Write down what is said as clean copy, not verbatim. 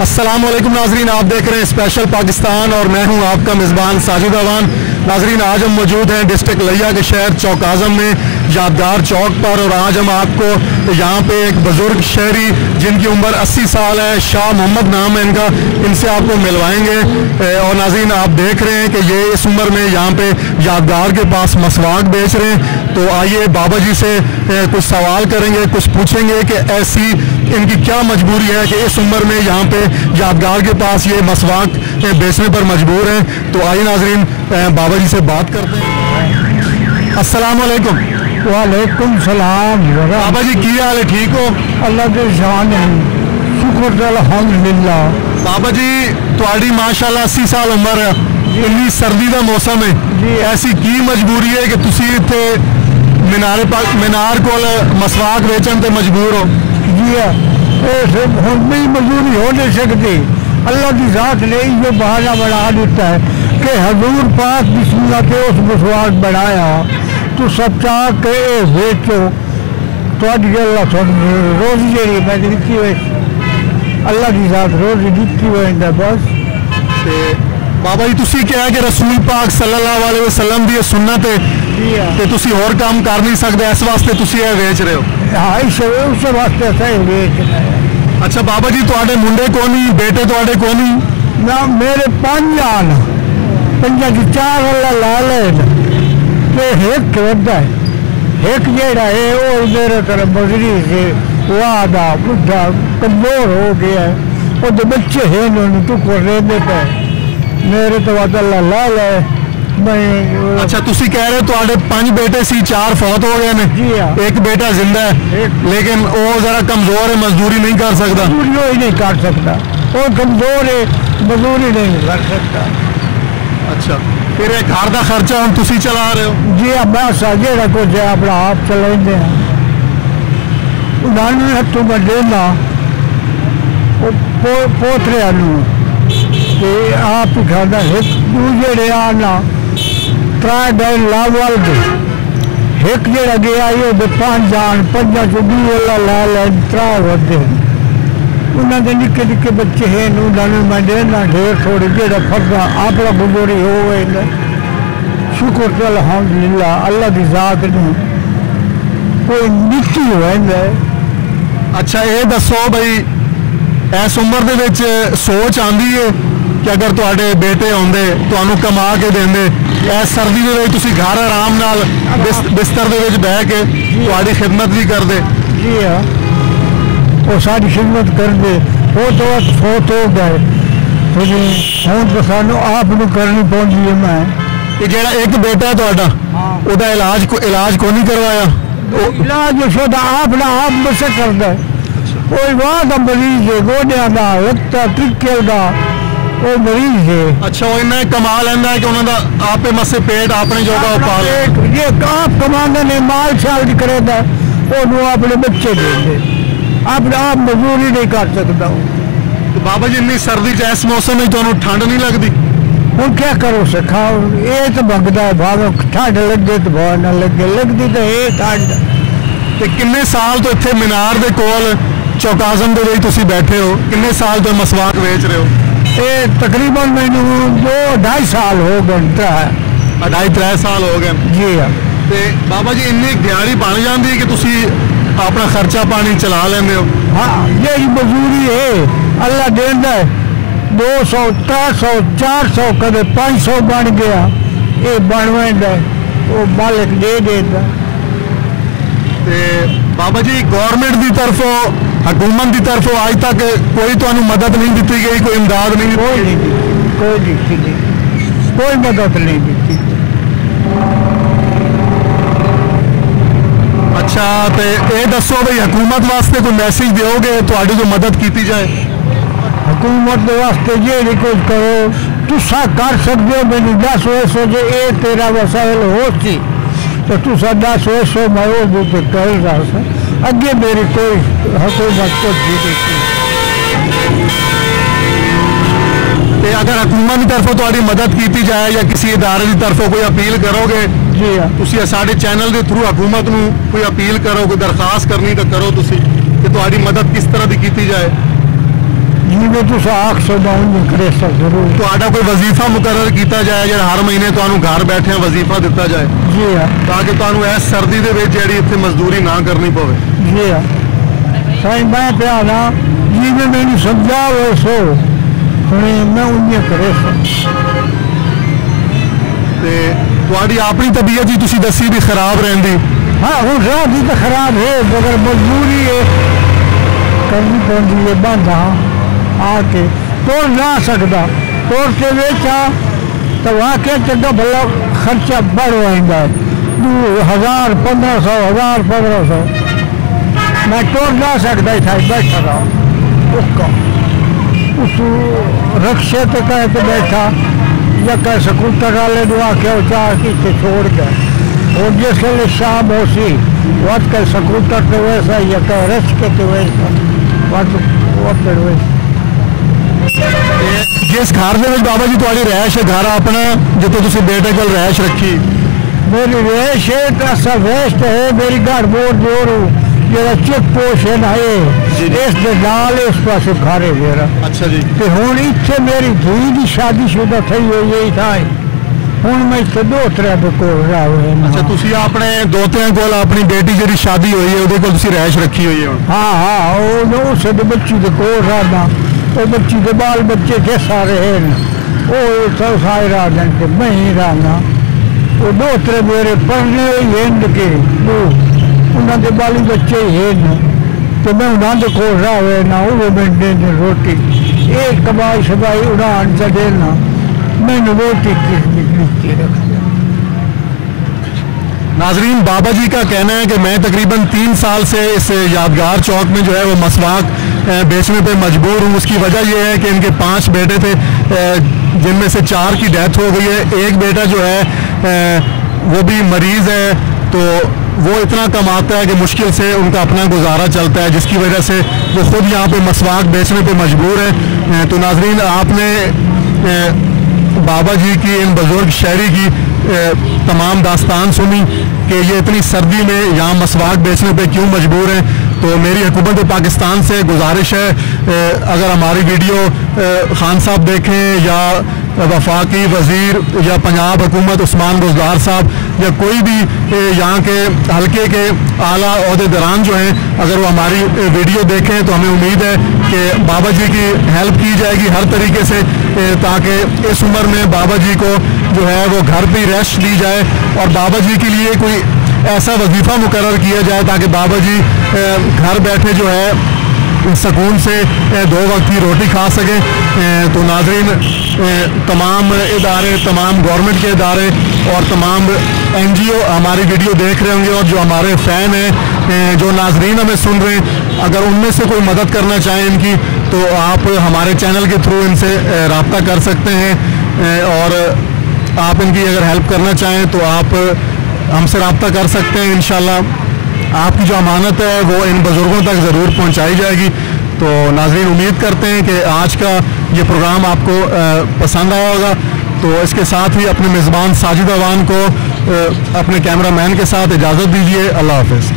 अस्सलाम वालेकुम नाजरीन, आप देख रहे हैं स्पेशल पाकिस्तान और मैं हूं आपका मेज़बान साजिद अवान। नाजरीन, आज हम मौजूद हैं डिस्ट्रिक्ट लिया के शहर चौक आज़म में यादगार चौक पर, और आज हम आपको यहाँ पे एक बुजुर्ग शहरी जिनकी उम्र 80 साल है, शाह मोहम्मद नाम है इनका, इनसे आपको मिलवाएंगे। और नाजरीन, आप देख रहे हैं कि ये इस उम्र में यहाँ पे यादगार के पास मसवाक बेच रहे हैं। तो आइए बाबा जी से कुछ सवाल करेंगे, कुछ पूछेंगे कि ऐसी इनकी क्या मजबूरी है कि इस उम्र में यहाँ पे यादगार के पास ये मसवाक बेचने पर मजबूर हैं। तो आइए नाजरीन, बाबा जी से बात करते हैं। अस्सलाम वालेकुम। वालेकुम सलाम। बाबा जी की हाल है, ठीक हो? अल्लाह के शान है, शुक्र अल्हम्दुलिल्लाह। बाबा जी तुहाड़ी माशाल्लाह 80 साल उम्र है, इन्नी सर्दी का मौसम है, ऐसी की मजबूरी है कि तुसी इत्थे मीनार कोल मसवाक बेचन ते मजबूर हो? जी हुण भी मजबूरी हो नहीं सकती, अल्लाह की जात ने ये बहाना बना देता है कि हजूर पाक बिस्मिल्लाह के उस मसवाक बनाया तो सब चाह के बेचो तो अल्लाह रोजी जी मैंने दी हुई, अल्लाह की जात रोजी दी हुई बस। बाबा जी तुसी क्या है कि रसूल पाक सल्लल्लाहु अलैहि वसल्लम दी सुन्नत है ते तुसी और काम कर नहीं सकते, इस वास्ते तुसी ये बेच रहे हो? हाँ, उस वास्ते सही बेच रहे हैं। अच्छा बाबा जी, तुहाडे मुंडे कोनी, बेटे तुहाडे कोनी? ना, मेरे 5 आन, 5 की 4 अल्लाह ला ले ते एक वड्डा है, एक जेड़ा है वो मेरे तरह बजरी से वादा बुढ़ा कमजोर हो गया है, वो जो बच्चे हैं उन्होंने तो को रहने पे मेरे तो अल्लाह ला ले। मैं अच्छा तुसी कह रहे तुहाडे 5 बेटे सी, 4 फौत हो गए ने, एक बेटा जिंदा है लेकिन वो जरा कमजोर है, मजदूरी नहीं कर सकता। मजदूरी नहीं कर सकता, वो कमजोर है, मजदूरी नहीं कर सकता। अच्छा, फिर घर का खर्चा हम तुसी चला रहे हो? जी बस जेड़ा कुछ है अपना आप चलाते हैं, उन्होंने हथों में देना पोतरे आप ही खाना एक दूजे आना 3 दिन लावल के एक जरा गया ये 5 जान 5 चो 2 वाला ला ले 3 होते उन्होंने निके निके बच्चे हैं उन्होंने मैं देना ढेर थोड़ी जेड़ा फर्जा अपना बुजुर्ग हो गए, शुक्र अल्हम्दुलिल्लाह अल्लाह की जात ने कोई नीति हो। अच्छा ये दसो भाई, इस उम्र दे विच सोच आंदी है कि अगर तुहाडे बेटे होंदे तुहानू कमा के देंदे, इस सर्दी दे विच तुसी घर आराम नाल बिस्तर दे विच बैठ के तुहाडी खिदमत भी करदे? जी हाँ, वो सारी खिदमत करदे, वो तो फौत हो गए तो हुण तो सानू आप नू करनी पौंदी है। मैं ये जेड़ा एक बेटा है तुहाडा, ओदा इलाज को नहीं करवाया? इलाज सोदा आप ना आप बस करदा है, कोई वादा मरीज है गोडिया का लगता ट्रिकल का वो मरीज है। अच्छा, वो इन्हें कमा लेंदा है कि उन्होंने आपे मसे पेट अपने जोगा पाल ये आप कमाने ने माल शाल करेगा वो अपने बच्चे दे दे, अपने आप मजदूरी नहीं कर सकता हूँ। तो बाबा जी इन्नी सर्दी च इस मौसम में तो ठंड नहीं लगती? हूँ क्या करो सखा, ये तो मंगता है भाव ठंड लगे तो भाव न लगे, लगती तो ये ठंड। तो किन्ने साल तो इतने मीनार के कोल चौक आज़म दे विच तुसी बैठे हो, किन्ने साल तो मसवाक बेच रहे हो? ये तकरीबन मैनू 2-2.5 साल हो गए, 2.5-3 साल हो गए। जी हाँ। तो बाबा जी इन्नी दिहाड़ी बन जाती है कि तुसी अपना खर्चा पानी चला लेंदे हो? हाँ, ये मजदूरी है, अल्लाह देंदा है 200 300 400 कदे 500 बन गया, ये बनवेंदा वो मालिक दे देता। बाबा जी गवर्नमेंट की तरफों हुकूमत की तरफों आज तक कोई तुहानू मदद नहीं दी गई, कोई इमदाद नहीं? कोई मदद नहीं दी। अच्छा, तो ये दसो भाई हुकूमत वास्ते कोई मैसेज दोगे तुहाडी जो मदद की जाए? हुकूमत वास्ते ये कुछ करो, तुसा कर सकते हो, मैंने 10 वैसो जो ये तेरा वसाइल हो सी तो तुसा 10 वैसो मैं वो तो कर रहा अगे मेरी कोई हुकूमत को अगर हुकूमत की तरफों तुहाडी मदद की जाए या किसी इदारे की तरफों कोई अपील करोगे? जी हाँ, तुसी साडे चैनल के थ्रू हुकूमत नू कोई अपील करो, कोई दरखास्त करनी तो करो तुसी कि तुहाडी मदद किस तरह की जाए? جی تو آخ سو کرے سر ضرور کوئی وظیفہ مقرر کیتا جائے جڑا ہر مہینے تمہیں گھر بیٹھے وظیفہ دیتا جائے جی ہاں تاکہ تمہیں اس سردی دے وچ جڑی اتنے مزدوری نہ کرنی پوے جی ہاں سائیں میں پیا نا جی میں نے سمجھا وہ سو میں انہیں کرے تاری اپنی طبیعت جی تھی دسی بھی خراب رہی ہاں ہوں رات تو خراب ہے مگر مجبوری ہے کرنی پڑتی ہے بند ہاں آ کے توڑ نہ سکتا توڑ کے ویچا تو واقعی چنگا بھلا خرچہ بڑھ آئندہ 2000 1500 1500 میں توڑ نہ سکتا تھا بیٹھا رہا اس رکشے تو کہتے بیٹھا یا کہ سکوٹر والے دعا کے چاہ کے چھوڑ گئے اور جس کے شام ہو سی وقت کے سکوٹر تو ویسا یا کہ رش کے تو ویسا وقت ویسا جس گھر میں بابا جی تاری رہائش ہے گھر اپنا جتنے تھی بیٹے کو رہائش رکھی میری رہائش ہے تو ویسٹ ہے میری گھر بور جوڑ جا چپ پوش ہے نا اس نال اس پاس گھر میرا اچھا جی ہوں اتنے میری دھی کی شادی شدہ تھی ہوئی یہی تھا ہوں میں اتنے دوترے کو رہا ہوئے اچھا تھی اپنے دوترے کو اپنی بیٹی جی شادی ہوئی ہے وہ تھی رہائش رکھی ہوئی ہے ہاں ہاں اس بچی کے کول رہنا وہ بچی کے بال بچے کے سارے ہیں وہ سارے رہا کہ میں ہی رہنا وہ دوترے میرے پڑھنے ہند کے انہوں کے بالی بچے ہی ہیں تو میں انہوں کے کول رہا ہوئے نہ وہ بنتے روٹی ایک کبائی شبائی اڑان سے دینا میں نے روٹی کس رکھ ناظرین بابا جی کا کہنا ہے کہ میں تقریباً 3 سال سے اس یادگار چوک میں جو ہے وہ مسواک بیچنے پہ مجبور ہوں. اس کی وجہ یہ ہے کہ ان کے 5 بیٹے تھے جن میں سے 4 کی ڈیتھ ہو گئی ہے. ایک بیٹا جو ہے وہ بھی مریض ہے تو وہ اتنا کماتا ہے کہ مشکل سے ان کا اپنا گزارا چلتا ہے جس کی وجہ سے وہ خود یہاں پہ مسواک بیچنے پہ مجبور ہے. تو ناظرین آپ نے بابا جی کی ان بزرگ شہری کی تمام داستان سنی کہ یہ اتنی سردی میں یہاں مسواک بیچنے پہ کیوں مجبور ہیں. تو میری حکومت پاکستان سے گزارش ہے اگر ہماری ویڈیو خان صاحب دیکھیں یا وفاقی وزیر یا پنجاب حکومت عثمان بزدار صاحب یا کوئی بھی یہاں کے حلقے کے اعلیٰ عہدیداران جو ہیں اگر وہ ہماری ویڈیو دیکھیں تو ہمیں امید ہے کہ بابا جی کی ہیلپ کی جائے گی ہر طریقے سے تاکہ اس عمر میں بابا جی کو جو ہے وہ گھر پہ ریسٹ دی جائے اور بابا جی کے لیے کوئی ایسا وظیفہ مقرر کیا جائے تاکہ بابا جی گھر بیٹھے جو ہے سکون سے 2 وقت کی روٹی کھا سکیں. تو ناظرین تمام ادارے تمام گورنمنٹ کے ادارے اور تمام NGO ہماری ویڈیو دیکھ رہے ہوں گے اور جو ہمارے فین ہیں جو ناظرین ہمیں سن رہے ہیں اگر ان میں سے کوئی مدد کرنا چاہیں ان کی تو آپ ہمارے چینل کے تھرو ان سے رابطہ کر سکتے ہیں اور آپ ان کی اگر ہیلپ کرنا چاہیں تو آپ ہم سے رابطہ کر سکتے ہیں. انشاءاللہ آپ کی جو امانت ہے وہ ان بزرگوں تک ضرور پہنچائی جائے گی. تو ناظرین امید کرتے ہیں کہ آج کا یہ پروگرام آپ کو پسند آیا ہوگا. تو اس کے ساتھ ہی اپنے میزبان ساجد اوان کو اپنے کیمرہ مین کے ساتھ اجازت دیجیے. اللہ حافظ.